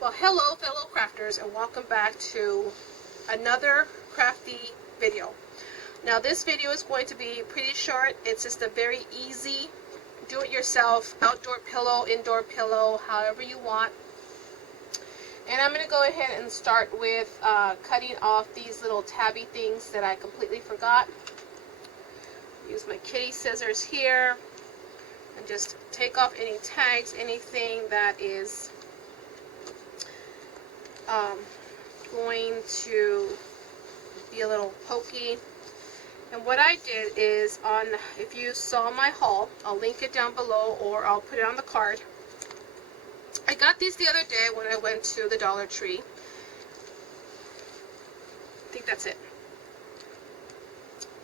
Well, hello fellow crafters, and welcome back to another crafty video. Now this video is going to be pretty short. It's just a very easy do-it-yourself outdoor pillow, indoor pillow, however you want. And I'm going to go ahead and start with cutting off these little tabby things that I completely forgot. Use my kitty scissors here and just take off any tags, anything that is going to be a little pokey. And what I did is, if you saw my haul, I'll link it down below or I'll put it on the card. I got these the other day when I went to the Dollar Tree. I think that's it.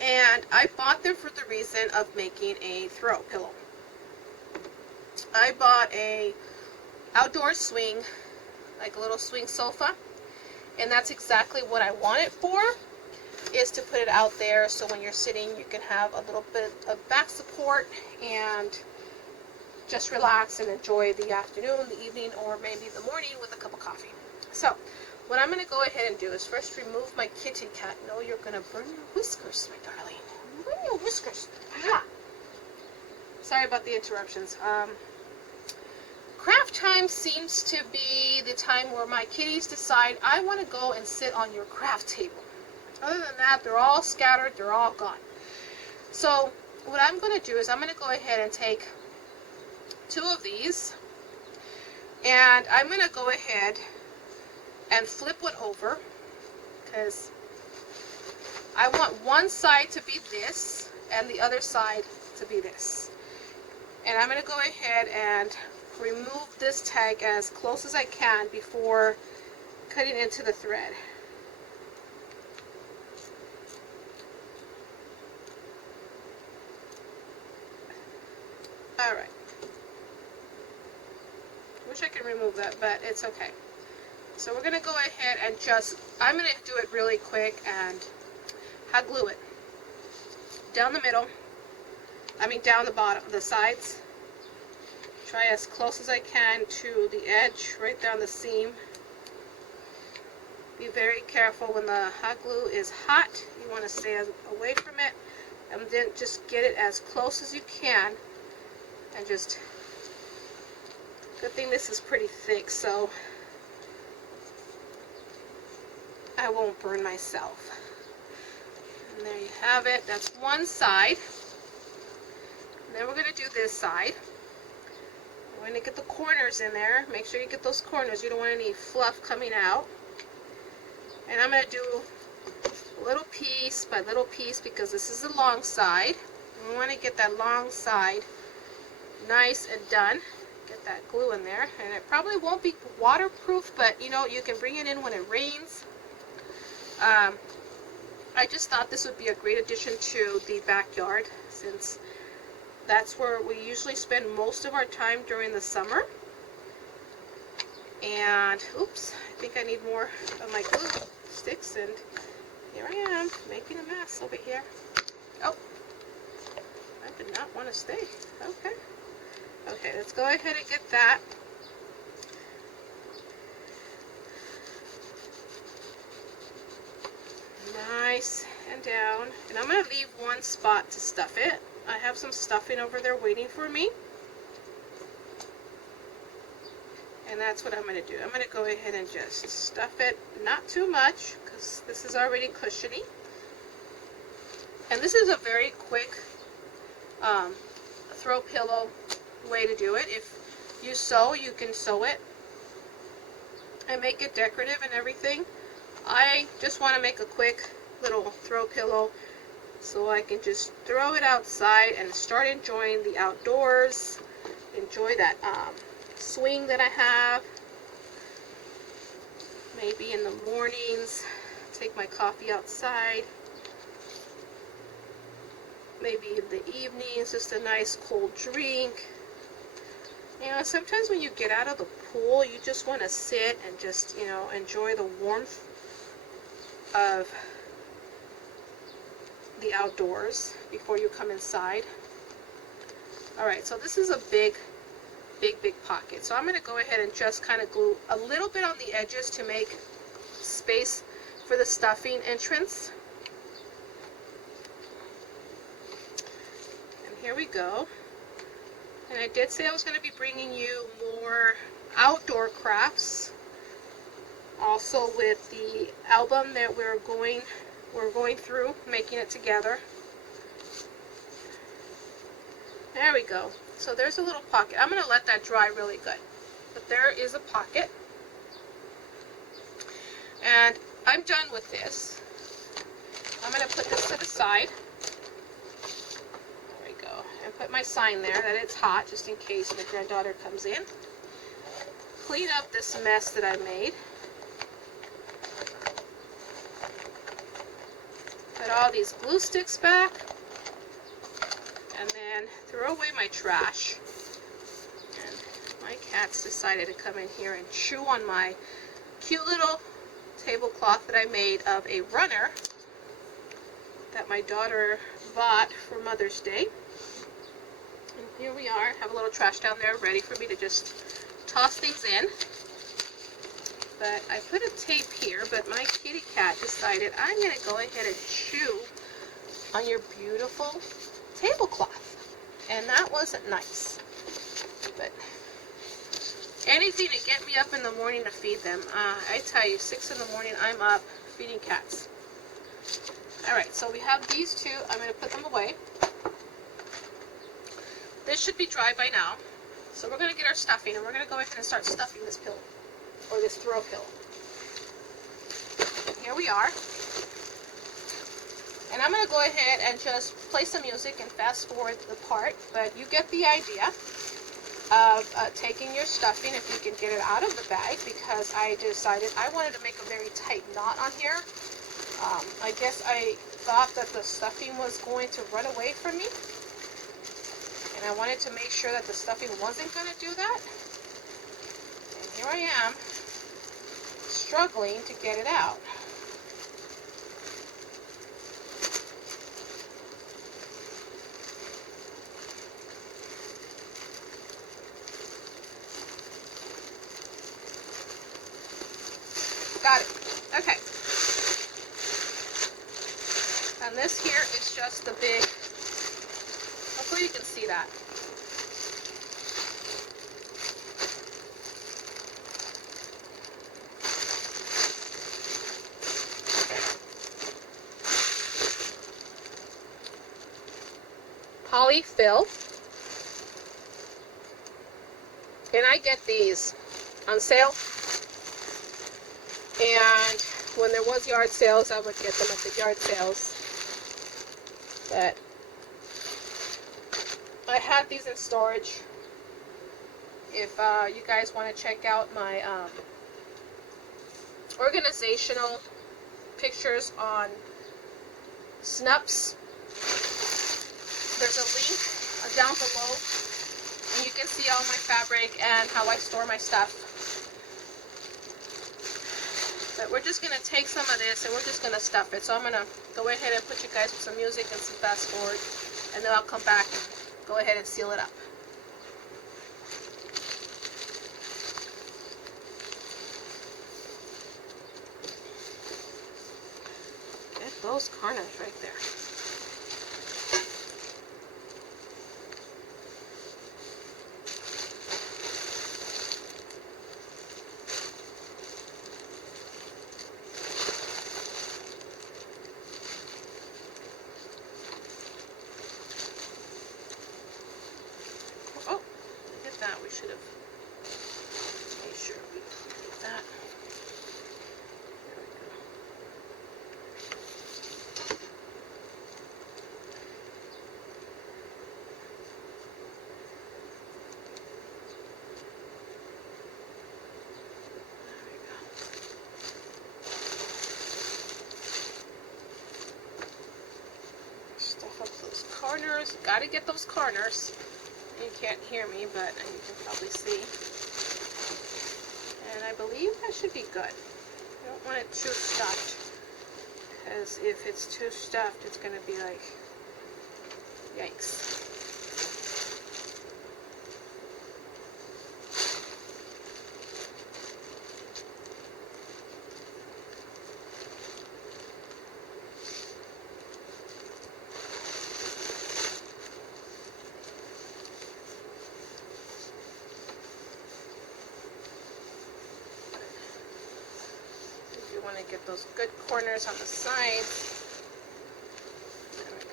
And I bought them for the reason of making a throw pillow. I bought a outdoor swing, like a little swing sofa, and that's exactly what I want it for, is to put it out there so when you're sitting you can have a little bit of back support and just relax and enjoy the afternoon, the evening, or maybe the morning with a cup of coffee. So what I'm going to go ahead and do is first remove my kitty cat. No, you're going to burn your whiskers, my darling. Burn your whiskers. Ah. Sorry about the interruptions. Craft time seems to be the time where my kitties decide, I want to go and sit on your craft table. Other than that, they're all scattered, they're all gone. So what I'm going to do is I'm going to go ahead and take two of these, and I'm going to go ahead and flip one over, because I want one side to be this and the other side to be this. And I'm going to go ahead and remove this tag as close as I can before cutting into the thread. Alright. Wish I could remove that, but it's okay. So we're going to go ahead and I'm going to do it really quick and hot glue it down the middle, down the bottom, the sides. Try as close as I can to the edge, right down the seam. Be very careful when the hot glue is hot. You want to stay away from it, and then just get it as close as you can, and just, good thing this is pretty thick, so I won't burn myself. And there you have it. That's one side. And then we're going to do this side. We're going to get the corners in there. Make sure you get those corners. You don't want any fluff coming out. And I'm going to do little piece by little piece, because this is the long side. We want to get that long side nice and done. Get that glue in there. And it probably won't be waterproof, but you know, you can bring it in when it rains. I just thought this would be a great addition to the backyard, since that's where we usually spend most of our time during the summer. And, oops, I think I need more of my glue sticks, and here I am, making a mess over here. Oh, I did not want to stay. Okay. Okay, let's go ahead and get that. Nice and down. And I'm going to leave one spot to stuff it. I have some stuffing over there waiting for me. And that's what I'm going to do. I'm going to go ahead and just stuff it, not too much, because this is already cushiony. And this is a very quick throw pillow way to do it. If you sew, you can sew it and make it decorative and everything. I just want to make a quick little throw pillow so I can just throw it outside and start enjoying the outdoors. Enjoy that swing that I have. Maybe in the mornings, take my coffee outside. Maybe in the evenings, just a nice cold drink. You know, sometimes when you get out of the pool, you just want to sit and just, you know, enjoy the warmth of the outdoors before you come inside. Alright, so this is a big big pocket. So I'm going to go ahead and just kind of glue a little bit on the edges to make space for the stuffing entrance. And here we go. And I did say I was going to be bringing you more outdoor crafts, also with the album that we're going through, making it together. There we go. So there's a little pocket. I'm going to let that dry really good. But there is a pocket. And I'm done with this. I'm going to put this to the side. There we go. And put my sign there that it's hot, just in case my granddaughter comes in. Clean up this mess that I made. Put all these glue sticks back. And then throw away my trash. And my cats decided to come in here and chew on my cute little tablecloth that I made of a runner that my daughter bought for Mother's Day. And here we are, have a little trash down there ready for me to just toss things in. But I put a tape here, but my kitty cat decided I'm going to go ahead and chew on your beautiful tablecloth. And that wasn't nice. But anything to get me up in the morning to feed them. I tell you, 6 in the morning, I'm up feeding cats. Alright, so we have these two. I'm going to put them away. This should be dry by now. So we're going to get our stuffing, and we're going to go ahead and start stuffing this pillow, or this throw pillow. And here we are. And I'm going to go ahead and just play some music and fast forward the part, but you get the idea of taking your stuffing, if you can get it out of the bag, because I decided I wanted to make a very tight knot on here. I guess I thought that the stuffing was going to run away from me, and I wanted to make sure that the stuffing wasn't going to do that. And here I am, struggling to get it out. Got it. Okay. And this here is just the big, hopefully you can see that. Polyfill. And I get these on sale. And when there was yard sales, I would get them at the yard sales. But I had these in storage. If you guys want to check out my organizational pictures on Snups, there's a link down below, and you can see all my fabric and how I store my stuff. But we're just going to take some of this and we're just going to stuff it. So I'm going to go ahead and put you guys with some music and some fast forward, and then I'll come back and go ahead and seal it up. Get those corners right there. We should have made sure we did that. There we go. There we go. Stuff up those corners. Gotta get those corners. You can't hear me, but you can probably see. And I believe that should be good. You don't want it too stuffed, because if it's too stuffed, it's going to be like, yikes. want to get those good corners on the sides. There we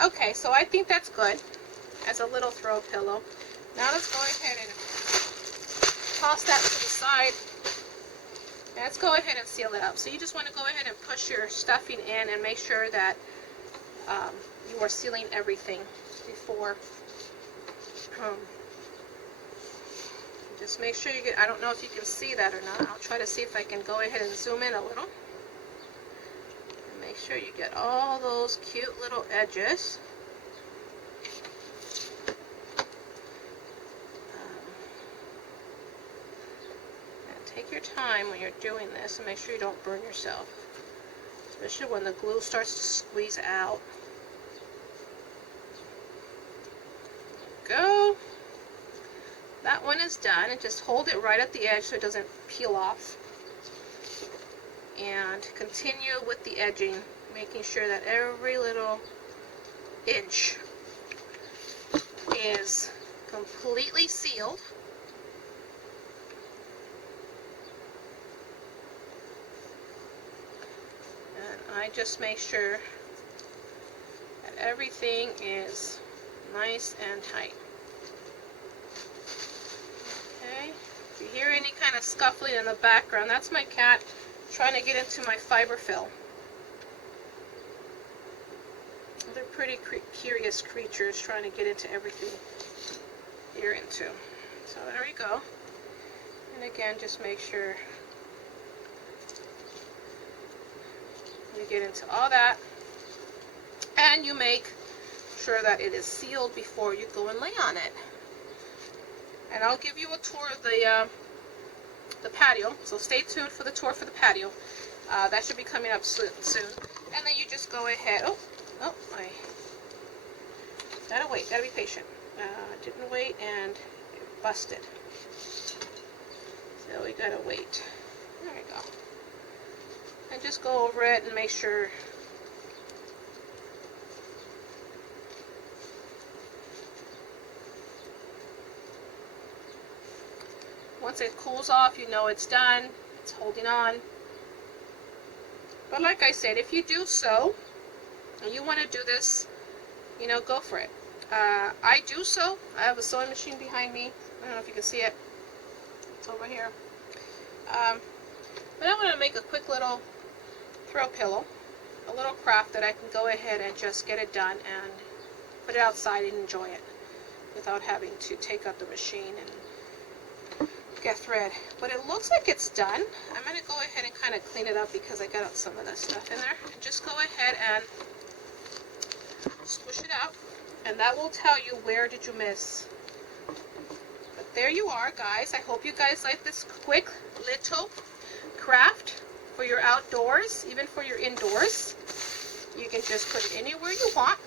go. Okay, so I think that's good as a little throw pillow. Now let's go ahead and toss that to the side. And let's go ahead and seal it up. So you just want to go ahead and push your stuffing in and make sure that you are sealing everything before. Just make sure you get, I don't know if you can see that or not. I'll try to see if I can go ahead and zoom in a little. And make sure you get all those cute little edges. Take your time when you're doing this and make sure you don't burn yourself, especially when the glue starts to squeeze out. There we go. That one is done, and just hold it right at the edge so it doesn't peel off. And continue with the edging, making sure that every little inch is completely sealed. I just make sure that everything is nice and tight. Okay, if you hear any kind of scuffling in the background, that's my cat trying to get into my fiberfill. They're pretty curious creatures trying to get into everything you're into. So there we go. And again, just make sure you get into all that, and you make sure that it is sealed before you go and lay on it. And I'll give you a tour of the patio, so stay tuned for the tour for the patio. That should be coming up soon. And then you just go ahead. I gotta wait, gotta be patient. Didn't wait and it busted. So we gotta wait. There we go. And just go over it and make sure once it cools off, you know it's done, it's holding on. But like I said, if you do sew and you want to do this, you know, go for it. I do sew. I have a sewing machine behind me. I don't know if you can see it. It's over here. But I want to make a quick little throw pillow, a little craft that I can go ahead and just get it done and put it outside and enjoy it without having to take out the machine and get thread. But it looks like it's done. I'm going to go ahead and kind of clean it up because I got out some of that stuff in there. And just go ahead and squish it out, and that will tell you where did you miss. But there you are, guys. I hope you guys like this quick little craft for your outdoors, even for your indoors. You can just put it anywhere you want.